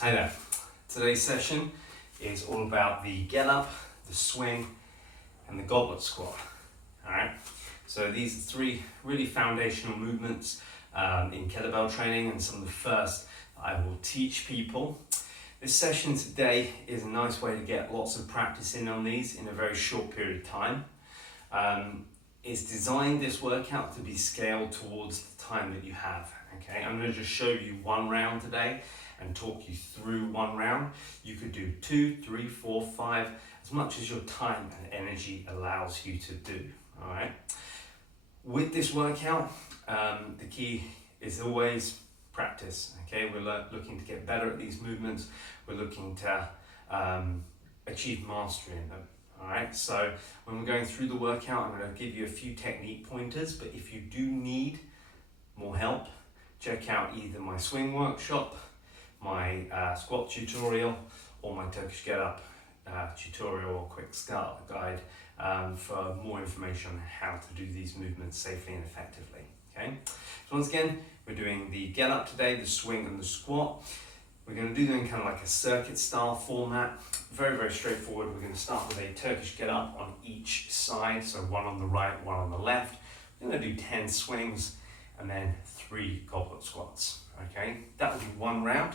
Hi there. Today's session is all about the get up, the swing, and the goblet squat. Alright, so these are three really foundational movements in kettlebell training and some of the first I will teach people. This session today is a nice way to get lots of practice in on these in a very short period of time. It's designed, this workout, to be scaled towards the time that you have. Okay, I'm going to just show you one round today and talk you through one round. You could do 2, 3, 4, 5, as much as your time and energy allows you to do. All right. With this workout, the key is always practice. Okay, we're looking to get better at these movements. We're looking to achieve mastery in them. All right. So when we're going through the workout, I'm going to give you a few technique pointers. But if you do need more help, check out either my swing workshop, my squat tutorial, or my Turkish get up tutorial or quick start guide for more information on how to do these movements safely and effectively. Okay, so once again, we're doing the get up today, the swing and the squat. We're going to do them in kind of like a circuit style format. Very, very straightforward. We're going to start with a Turkish get up on each side, so one on the right, one on the left. We're going to do 10 swings and then 3 goblet squats. Okay, that would be one round,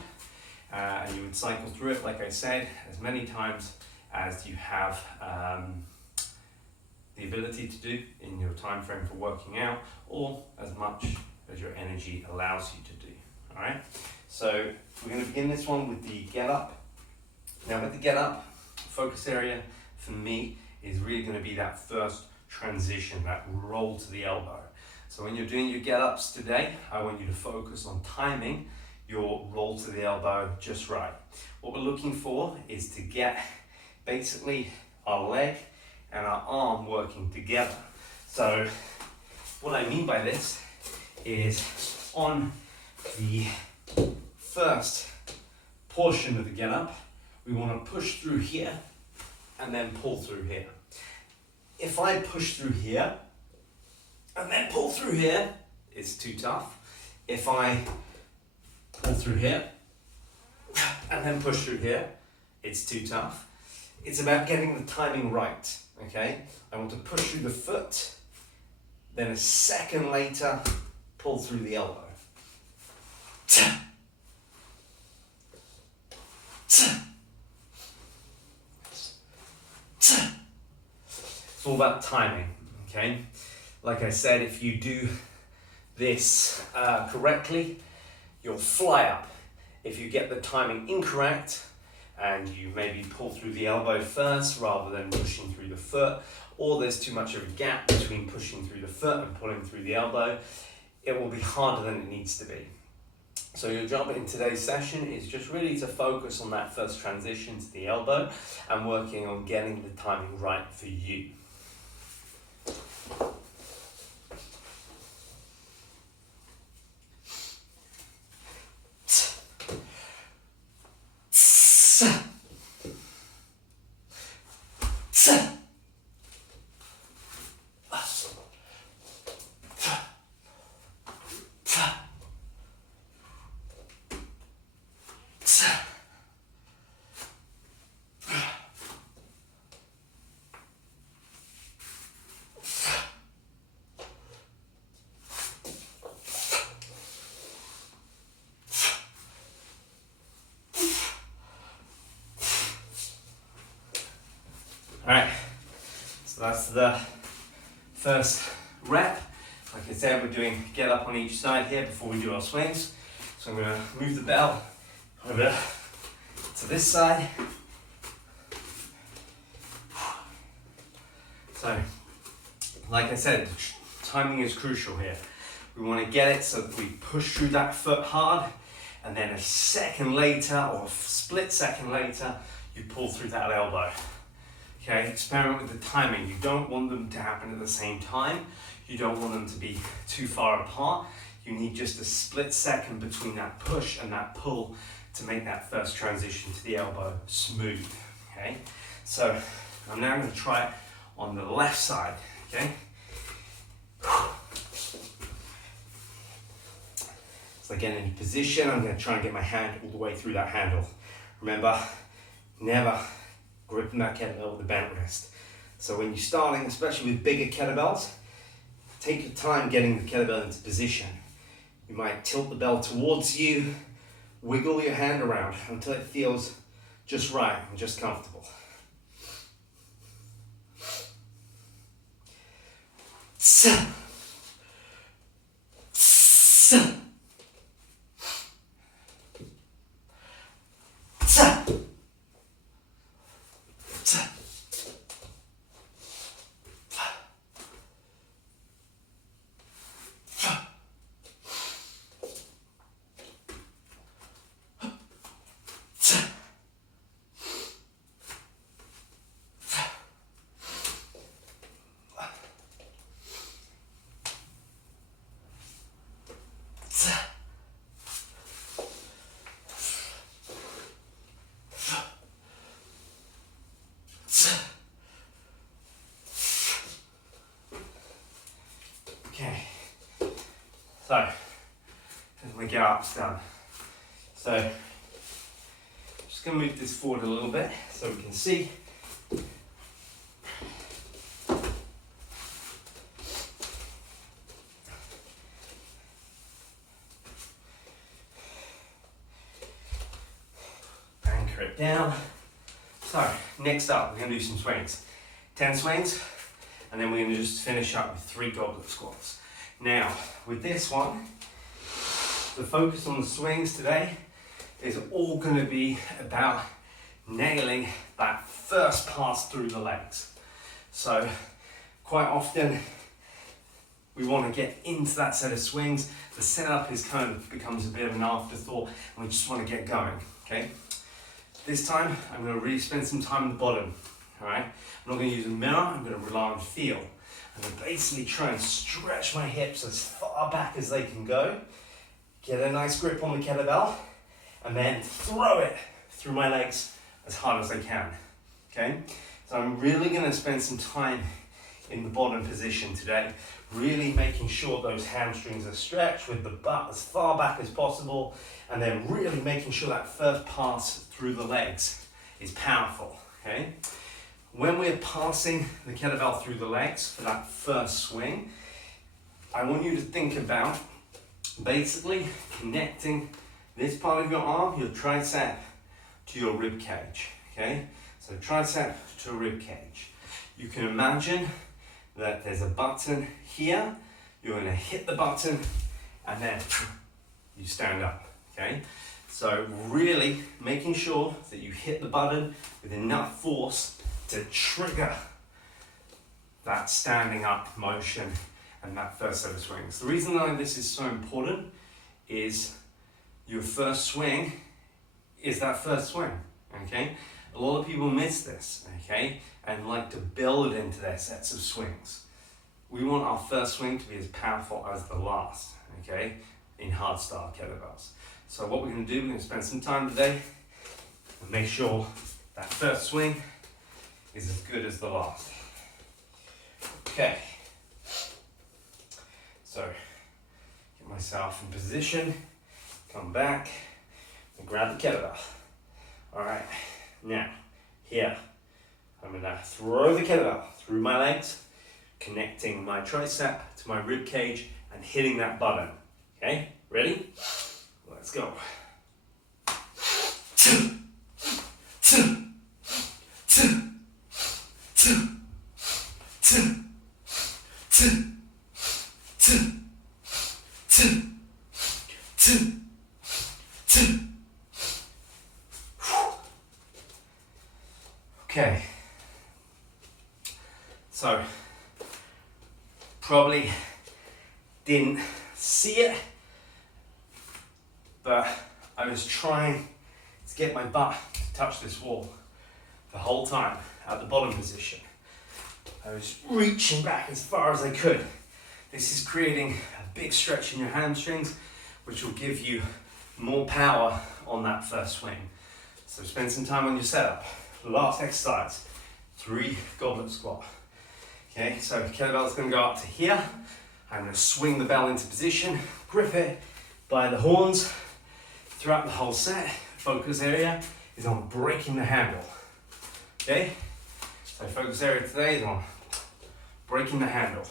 and you would cycle through it, like I said, as many times as you have the ability to do in your time frame for working out, or as much as your energy allows you to do. All right, so we're going to begin this one with the get up. Now with the get up, focus area for me is really going to be that first transition, that roll to the elbow. So when you're doing your get-ups today, I want you to focus on timing your roll to the elbow just right. What we're looking for is to get basically our leg and our arm working together. So what I mean by this is on the first portion of the get-up, we want to push through here and then pull through here. If I push through here and then pull through here, it's too tough. If I pull through here and then push through here, it's too tough. It's about getting the timing right, okay? I want to push through the foot, then a second later, pull through the elbow. It's all about timing, okay? Like I said, if you do this correctly, you'll fly up. If you get the timing incorrect and you maybe pull through the elbow first rather than pushing through the foot, or there's too much of a gap between pushing through the foot and pulling through the elbow, it will be harder than it needs to be. So your job in today's session is just really to focus on that first transition to the elbow and working on getting the timing right for you. Alright, so that's the first rep. Like I said, we're doing get up on each side here before we do our swings. So I'm going to move the bell over to this side. So, like I said, timing is crucial here. We want to get it so that we push through that foot hard, and then a second later, or a split second later, you pull through that elbow. Okay, experiment with the timing. You don't want them to happen at the same time. You don't want them to be too far apart. You need just a split second between that push and that pull to make that first transition to the elbow smooth. Okay, so I'm now going to try it on the left side. Okay, so get into position, I'm going to try and get my hand all the way through that handle. Remember, never gripping that kettlebell with a bent wrist. So when you're starting, especially with bigger kettlebells, take your time getting the kettlebell into position. You might tilt the bell towards you, wiggle your hand around until it feels just right and just comfortable. Okay, so there's my Getups done. So just going to move this forward a little bit so we can see. Anchor it down. So next up, we're going to do some swings. 10 swings. And then we're going to just finish up with 3 goblet squats. Now, with this one, the focus on the swings today is all going to be about nailing that first pass through the legs. So, quite often, we want to get into that set of swings. The setup is kind of becomes a bit of an afterthought, and we just want to get going, okay? This time, I'm going to really spend some time on the bottom. Alright, I'm not going to use a mirror, I'm going to rely on feel. I'm going to basically try and stretch my hips as far back as they can go, get a nice grip on the kettlebell, and then throw it through my legs as hard as I can. Okay, so I'm really going to spend some time in the bottom position today, really making sure those hamstrings are stretched with the butt as far back as possible, and then really making sure that first pass through the legs is powerful. Okay. When we're passing the kettlebell through the legs for that first swing, I want you to think about basically connecting this part of your arm, your tricep, to your rib cage, okay? So tricep to rib cage. You can imagine that there's a button here, you're gonna hit the button, and then you stand up, okay? So really making sure that you hit the button with enough force to trigger that standing up motion and that first set of swings. The reason why this is so important is your first swing is that first swing, okay? A lot of people miss this, okay? And like to build into their sets of swings. We want our first swing to be as powerful as the last, okay? In hardstyle kettlebells. So what we're gonna do, we're gonna spend some time today and make sure that first swing is as good as the last. Okay. So, get myself in position, come back, and grab the kettlebell. Alright, now, here, I'm gonna throw the kettlebell through my legs, connecting my tricep to my rib cage and hitting that button. Okay, ready? Let's go. Okay, so probably didn't see it, but I was trying to get my butt to touch this wall the whole time at the bottom position. I was reaching back as far as I could. This is creating a big stretch in your hamstrings, which will give you more power on that first swing. So spend some time on your setup. Last exercise, 3 goblet squat. Okay, so kettlebell's gonna go up to here. I'm gonna swing the bell into position, grip it, by the horns throughout the whole set. Focus area is on breaking the handle. Okay? So focus area today is on breaking the handle.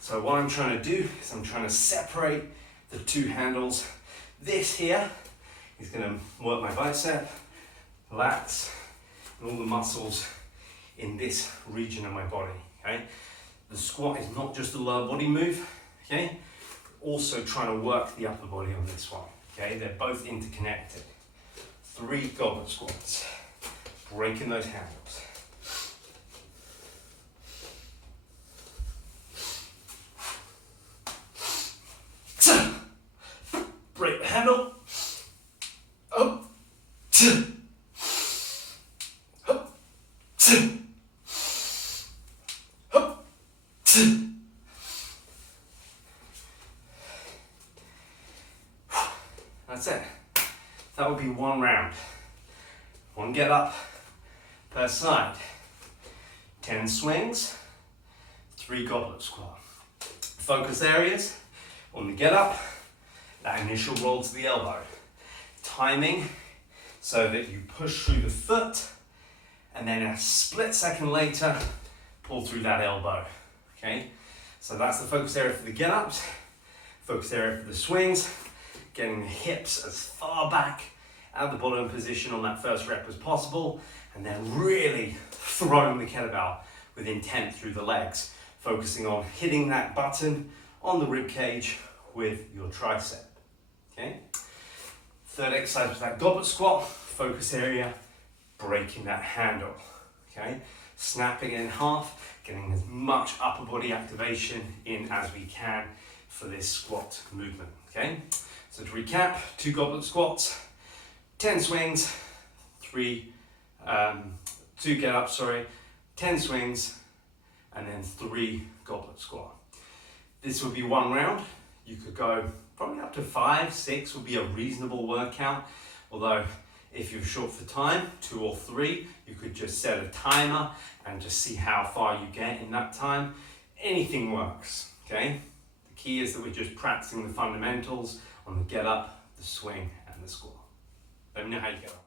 So what I'm trying to do is I'm trying to separate the two handles. This here is going to work my bicep, lats, and all the muscles in this region of my body. Okay? The squat is not just a lower body move. Okay? Also trying to work the upper body on this one. Okay? They're both interconnected. 3 goblet squats. Breaking those handles. Break the handle. Up. Up. Up. That's it. That would be 1 round. 1 get up per side. 10 swings, 3 goblet squat. Focus areas on the get up, that initial roll to the elbow. Timing so that you push through the foot and then a split second later pull through that elbow. Okay, so that's the focus area for the get ups. Focus area for the swings, getting the hips as far back at the bottom position on that first rep as possible, and then really throwing the kettlebell with intent through the legs, focusing on hitting that button on the rib cage with your tricep. Okay. Third exercise was that goblet squat. Focus area, breaking that handle. Okay. Snapping it in half, getting as much upper body activation in as we can for this squat movement. Okay. So to recap, 2 goblet squats, 10 swings, 2 get ups, 10 swings, and then 3 goblet squat. This would be 1 round. You could go probably up to 5, 6 would be a reasonable workout. Although if you're short for time, 2 or 3, you could just set a timer and just see how far you get in that time. Anything works, okay? The key is that we're just practicing the fundamentals on the get up, the swing, and the squat. Let me know how you get on.